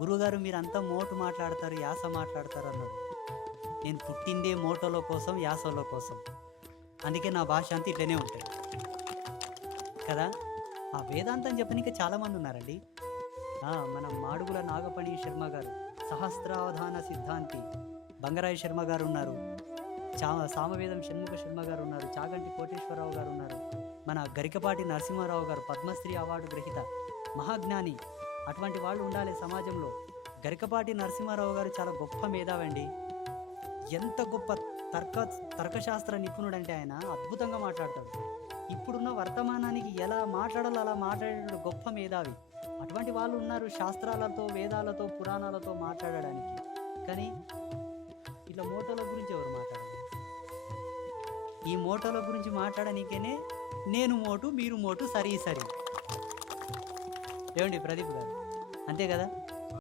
గురువుగారు మీరంతా మోటు మాట్లాడతారు, యాస మాట్లాడతారు అన్నాడు. నేను పుట్టిందే మోటోల కోసం, యాసల కోసం. అందుకే నా భాష అంతా ఇట్లనే ఉంటుంది కదా. ఆ వేదాంతం చెప్పనీకి చాలామంది ఉన్నారండి. మన మాడుగుల నాగపణి శర్మ గారు, సహస్రావధాన సిద్ధాంతి బంగరాయ శర్మ గారు ఉన్నారు. సామవేదం షణ్ముఖ శర్మ గారు ఉన్నారు. చాగంటి కోటేశ్వరరావు గారు ఉన్నారు. మన గరికపాటి నరసింహారావు గారు పద్మశ్రీ అవార్డు గ్రహీత మహాజ్ఞాని. అటువంటి వాళ్ళు ఉండాలి సమాజంలో. గరికపాటి నరసింహారావు గారు చాలా గొప్ప మేధావండి. ఎంత గొప్ప తర్కశాస్త్ర నిపుణుడు అంటే ఆయన అద్భుతంగా మాట్లాడతాడు. ఇప్పుడున్న వర్తమానానికి ఎలా మాట్లాడాలో అలా మాట్లాడే గొప్ప మేధావి. అటువంటి వాళ్ళు ఉన్నారు శాస్త్రాలతో, వేదాలతో, పురాణాలతో మాట్లాడడానికి. కానీ ఇట్లా మోటోల గురించి ఎవరు మాట్లాడాలి? ఈ మోటోల గురించి మాట్లాడనీకేనే నేను మోటు, మీరు మోటు, సరి సరి. ఏమండి ప్రదీప్ గారు, అంతే కదా?